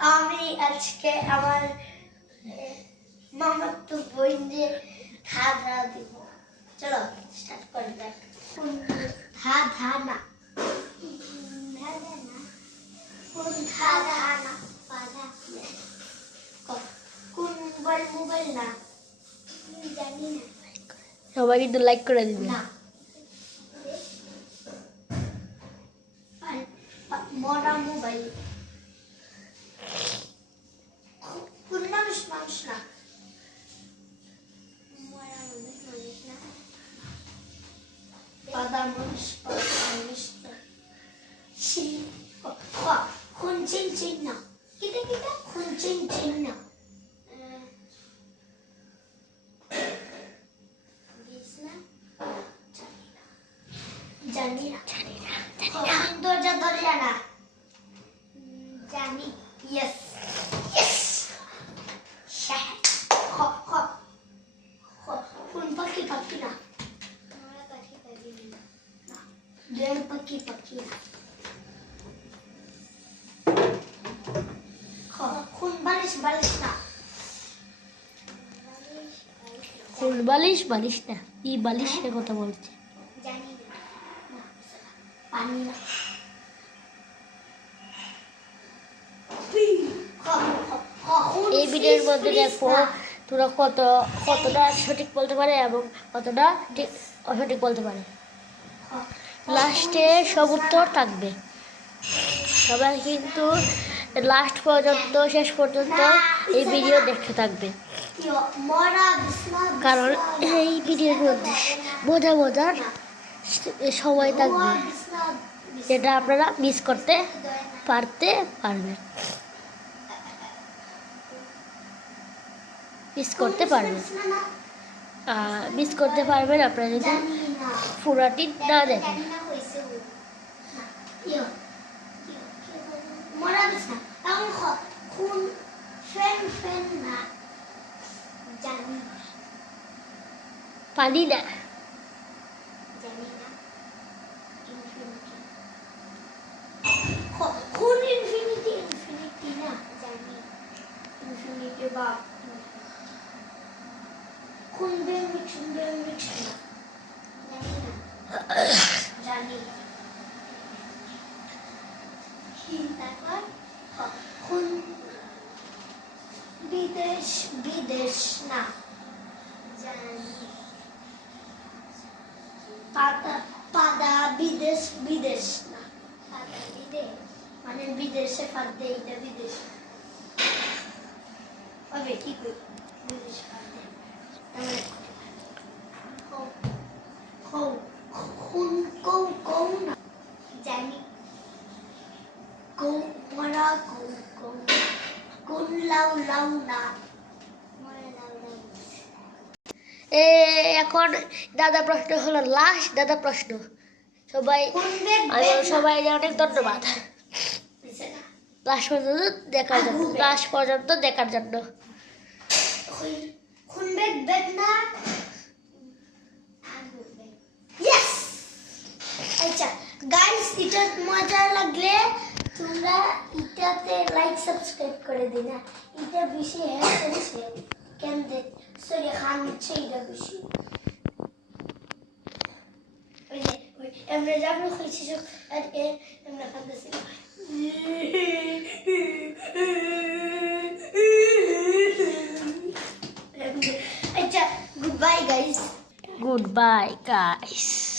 আমি আজকে আমার মামার তো বোনদের ধাঁধা দিব। চলো স্টার্ট করে দেখ। ধাঁধা না কোন মোবাইল না জানি না। সবাই কিন্তু লাইক করে দিবে। না মরা মোবাইল কোন মানুষ না মরা মানুষ না পাদা মানুষ না খুন চিন না কিটা খুন চিন না জানি না দরজা না জানি ইয়েস কোন পাখি না দেড় পাখি না কোন বালিশ না কোন বালিশ না কি বালিশের কথা বলছে জানি না পানি না এই ভিডিওর মধ্যে দেখো তোরা কতটা সঠিক বলতে পারে এবং কতটা ঠিক অসঠিক বলতে পারে। লাস্টে সব উত্তর থাকবে। সবাই কিন্তু লাস্ট পর্যন্ত শেষ পর্যন্ত এই ভিডিও দেখতে থাকবে, কারণ এই ভিডিওর মধ্যে মজার সময় থাকবে যেটা আপনারা মিস করতে পারবেন। মিস করতে পারবেন আপনারা যদি পুরাটি না দেখেন। পানি না জানি বিদেশ না জানি পাদা বিদেশ না পাদা বিদেশ মানে বিদেশে ফাঁদে এটা বিদেশ ওকে কি কই বিদেশ ফাঁদে কৌ না জানি মরা কোন লাউ না এখন দাদা প্রশ্ন হলো লাস্ট দাদা প্রশ্ন। সবাই অনেক ধন্যবাদ লাস্ট পর্যন্ত দেখার জন্য। আচ্ছা গাইস, এটা মজা লাগলে তোমরা এটাতে লাইক সাবস্ক্রাইব করে দিন। এটা বেশি হচ্ছে কেন দেখ সরি খান হচ্ছে এটা বেশি এমনি যাবো হয়েছে আর এমনি খান্তেছি। আচ্ছা গুড বাই গাইস।